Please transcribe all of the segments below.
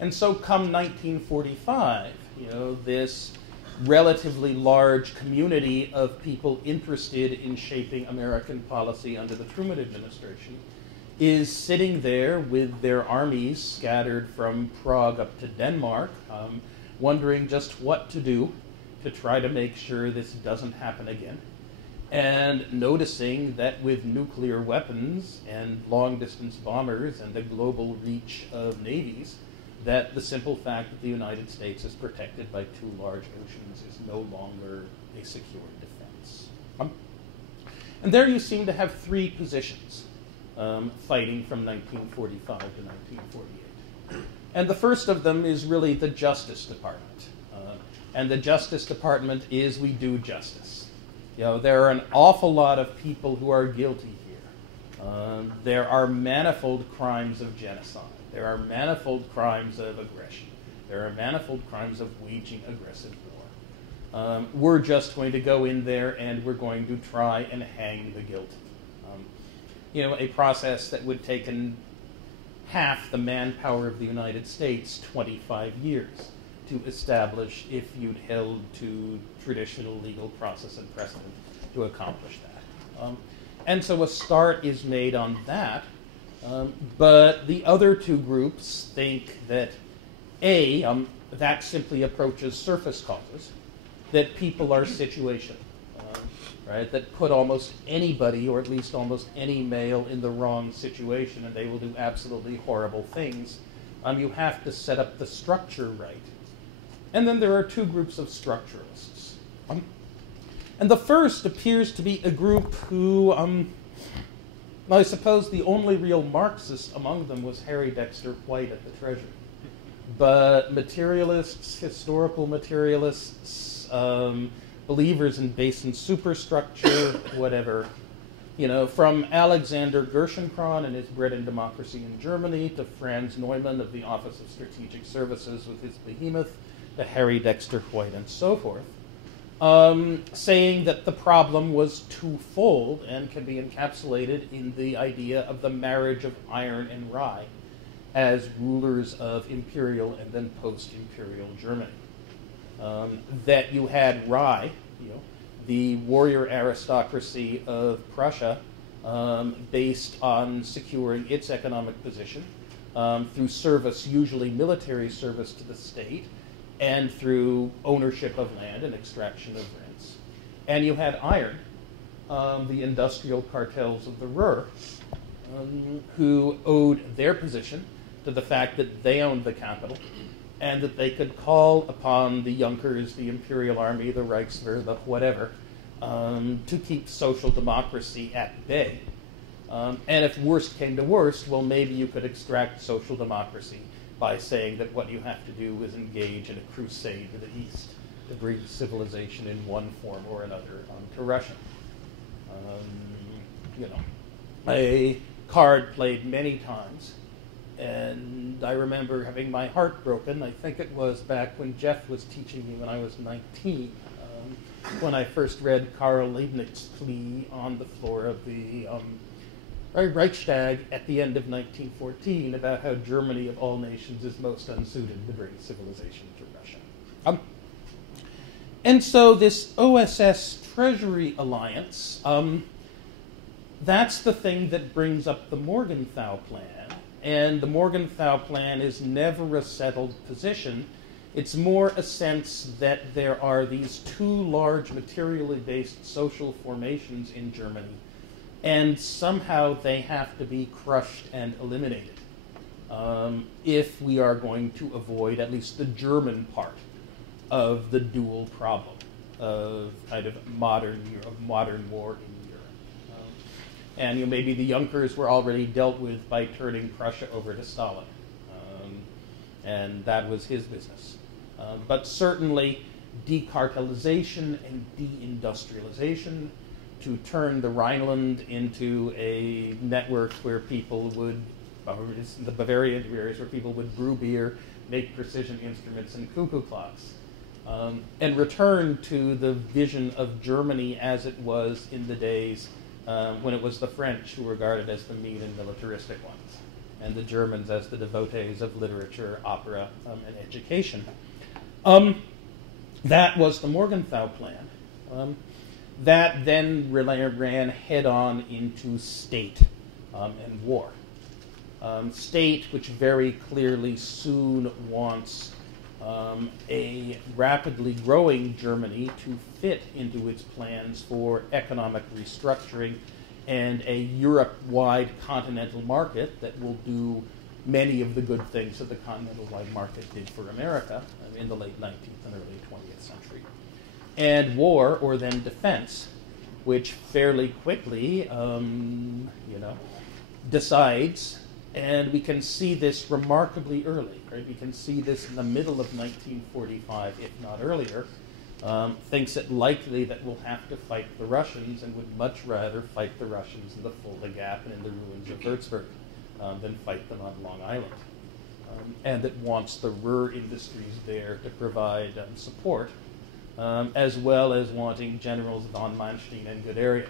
And so come 1945, this relatively large community of people interested in shaping American policy under the Truman administration is sitting there with their armies scattered from Prague up to Denmark, wondering just what to do to try to make sure this doesn't happen again, and noticing that with nuclear weapons and long-distance bombers and the global reach of navies, that the simple fact that the United States is protected by two large oceans is no longer a secure defense. And there you seem to have three positions fighting from 1945 to 1948. And the first of them is really the Justice Department. And the Justice Department is we do justice. There are an awful lot of people who are guilty here. There are manifold crimes of genocide. There are manifold crimes of aggression. There are manifold crimes of waging aggressive war. We're just going to go in there and we're going to try and hang the guilty. A process that would take half the manpower of the United States 25 years to establish if you'd held to traditional legal process and precedent to accomplish that. And so a start is made on that. But the other two groups think that, that simply approaches surface causes, that people are situational, right? That put almost anybody, or at least almost any male, in the wrong situation, and they will do absolutely horrible things. You have to set up the structure right. And then there are two groups of structuralists. And the first appears to be a group who, I suppose the only real Marxist among them was Harry Dexter White at the Treasury. But materialists, historical materialists, believers in basin superstructure, whatever, from Alexander Gerschenkron and his Bread and Democracy in Germany to Franz Neumann of the Office of Strategic Services with his Behemoth, to Harry Dexter White and so forth, saying that the problem was twofold and can be encapsulated in the idea of the marriage of iron and rye as rulers of imperial and then post-imperial Germany. That you had rye, the warrior aristocracy of Prussia, based on securing its economic position through service, usually military service to the state, and through ownership of land and extraction of rents. And you had iron, the industrial cartels of the Ruhr, who owed their position to the fact that they owned the capital and that they could call upon the Junkers, the Imperial Army, the Reichswehr, the whatever, to keep social democracy at bay. And if worst came to worst, well, maybe you could extract social democracy by saying that what you have to do is engage in a crusade to the east to bring civilization in one form or another to Russia. A card played many times, and I remember having my heart broken. I think it was back when Jeff was teaching me when I was 19, when I first read Karl Liebknecht's plea on the floor of the Reichstag at the end of 1914 about how Germany of all nations is most unsuited to bring civilization to Russia. And so this OSS Treasury alliance, that's the thing that brings up the Morgenthau Plan. And the Morgenthau Plan is never a settled position. It's more a sense that there are these two large materially based social formations in Germany, and somehow they have to be crushed and eliminated if we are going to avoid at least the German part of the dual problem of kind of modern war in Europe. And maybe the Junkers were already dealt with by turning Prussia over to Stalin, and that was his business. But certainly decartelization and deindustrialization, to turn the Rhineland into a network where people would, the Bavarian areas where people would brew beer, make precision instruments and cuckoo clocks, and return to the vision of Germany as it was in the days when it was the French who were regarded as the mean and militaristic ones. and the Germans as the devotees of literature, opera, and education. That was the Morgenthau Plan. That then ran head-on into state and war. State, which very clearly soon wants a rapidly growing Germany to fit into its plans for economic restructuring and a Europe-wide continental market that will do many of the good things that the continental-wide market did for America in the late 19th and early 20th century. And war, or then defense, which fairly quickly, decides, and we can see this remarkably early, right? We can see this in the middle of 1945, if not earlier, thinks it likely that we'll have to fight the Russians and would much rather fight the Russians in the Fulda Gap and in the ruins of Würzburg than fight them on Long Island. And it wants the Ruhr industries there to provide support, as well as wanting generals von Manstein and Guderian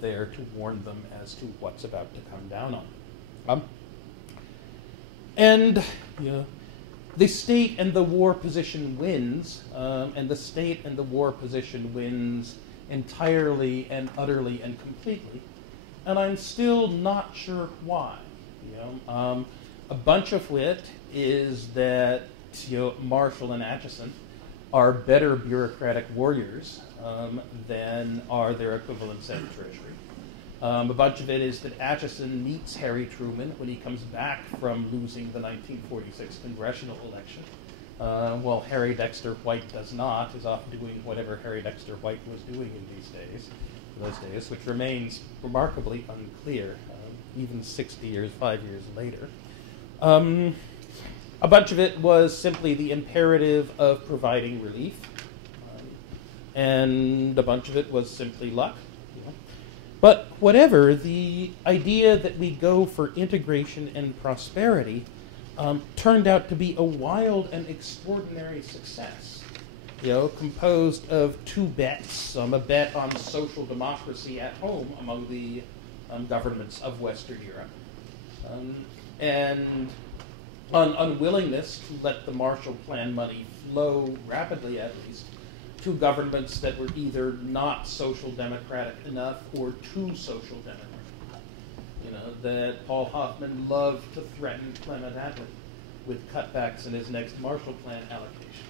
there to warn them as to what's about to come down on them. The state and the war position wins, and the state and the war position wins entirely and utterly and completely. And I'm still not sure why. A bunch of it is that Marshall and Atchison are better bureaucratic warriors than are their equivalents at Treasury. A bunch of it is that Atchison meets Harry Truman when he comes back from losing the 1946 congressional election, while Harry Dexter White does not, is off doing whatever Harry Dexter White was doing in those days, which remains remarkably unclear, even 5 years later. A bunch of it was simply the imperative of providing relief, and a bunch of it was simply luck. But whatever, the idea that we go for integration and prosperity turned out to be a wild and extraordinary success, composed of two bets. A bet on social democracy at home among the governments of Western Europe, and an unwillingness to let the Marshall Plan money flow rapidly, at least, to governments that were either not social democratic enough or too social democratic. That Paul Hoffman loved to threaten Clement Attlee with cutbacks in his next Marshall Plan allocation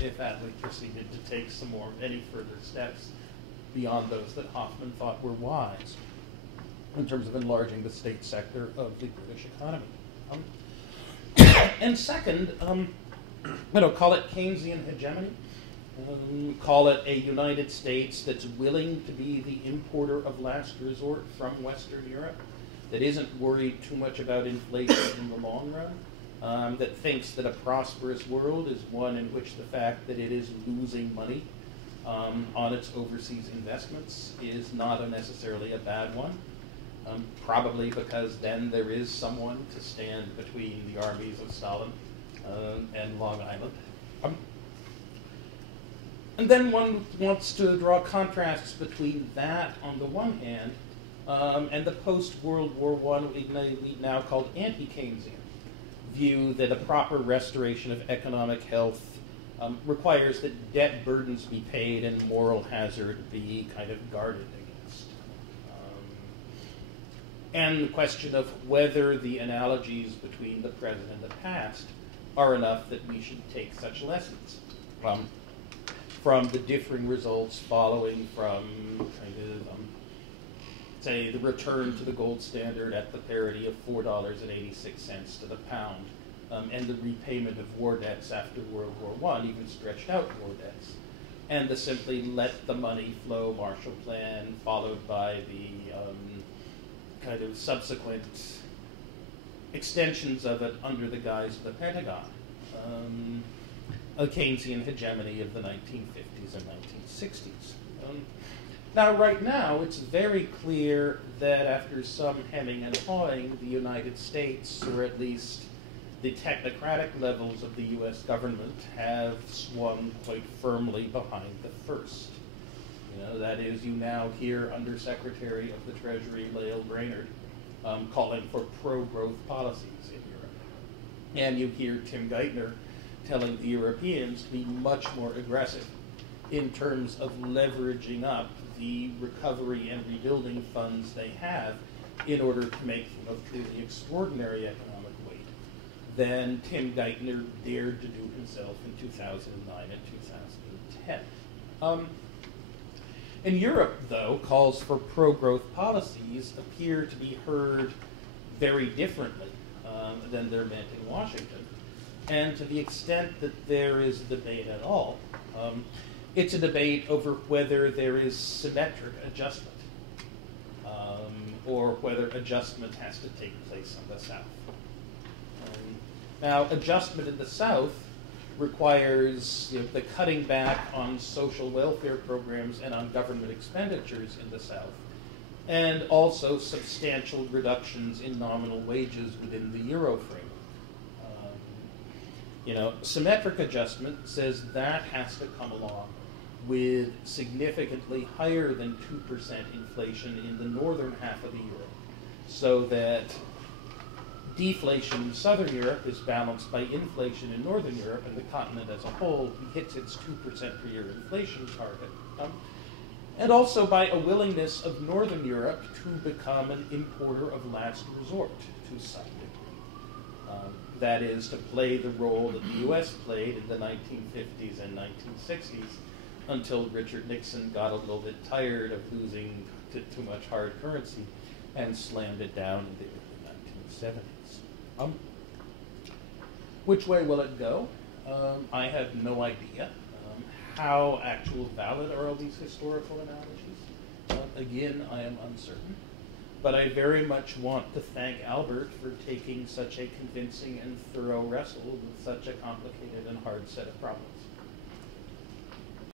if Attlee proceeded to take any further steps beyond those that Hoffman thought were wise in terms of enlarging the state sector of the British economy. And second, call it Keynesian hegemony. Call it a United States that's willing to be the importer of last resort from Western Europe, that isn't worried too much about inflation in the long run, that thinks that a prosperous world is one in which the fact that it is losing money on its overseas investments is not necessarily a bad one, probably because then there is someone to stand between the armies of Stalin and Long Island. And then one wants to draw contrasts between that, on the one hand, and the post-World War I, we now called anti-Keynesian view that a proper restoration of economic health requires that debt burdens be paid and moral hazard be kind of guarded against. And the question of whether the analogies between the present and the past are enough that we should take such lessons from the differing results following from say, the return to the gold standard at the parity of $4.86 to the pound, and the repayment of war debts after World War I, even stretched out war debts, and the simply let the money flow Marshall Plan, followed by the kind of subsequent extensions of it under the guise of the Pentagon. A Keynesian hegemony of the 1950s and 1960s. Now, right now, it's very clear that after some hemming and hawing, the United States, or at least the technocratic levels of the U.S. government, have swung quite firmly behind the first. That is, you now hear Undersecretary of the Treasury Lael Brainerd calling for pro-growth policies in Europe. And you hear Tim Geithner telling the Europeans to be much more aggressive in terms of leveraging up the recovery and rebuilding funds they have in order to make them of truly extraordinary economic weight than Tim Geithner dared to do himself in 2009 and 2010. In Europe, though, calls for pro-growth policies appear to be heard very differently than they're meant in Washington. And to the extent that there is a debate at all, it's a debate over whether there is symmetric adjustment or whether adjustment has to take place in the South. Now, adjustment in the South requires the cutting back on social welfare programs and on government expenditures in the South, and also substantial reductions in nominal wages within the Euro framework. Symmetric adjustment says that has to come along with significantly higher than 2% inflation in the northern half of the Euro, so that deflation in Southern Europe is balanced by inflation in Northern Europe, and the continent as a whole hits its 2% per year inflation target. And also by a willingness of Northern Europe to become an importer of last resort to some degree. That is, to play the role that the U.S. played in the 1950s and 1960s until Richard Nixon got a little bit tired of losing to too much hard currency and slammed it down in the early 1970s. Which way will it go? I have no idea. How actual valid are all these historical analogies? Again, I am uncertain. But I very much want to thank Albert for taking such a convincing and thorough wrestle with such a complicated and hard set of problems.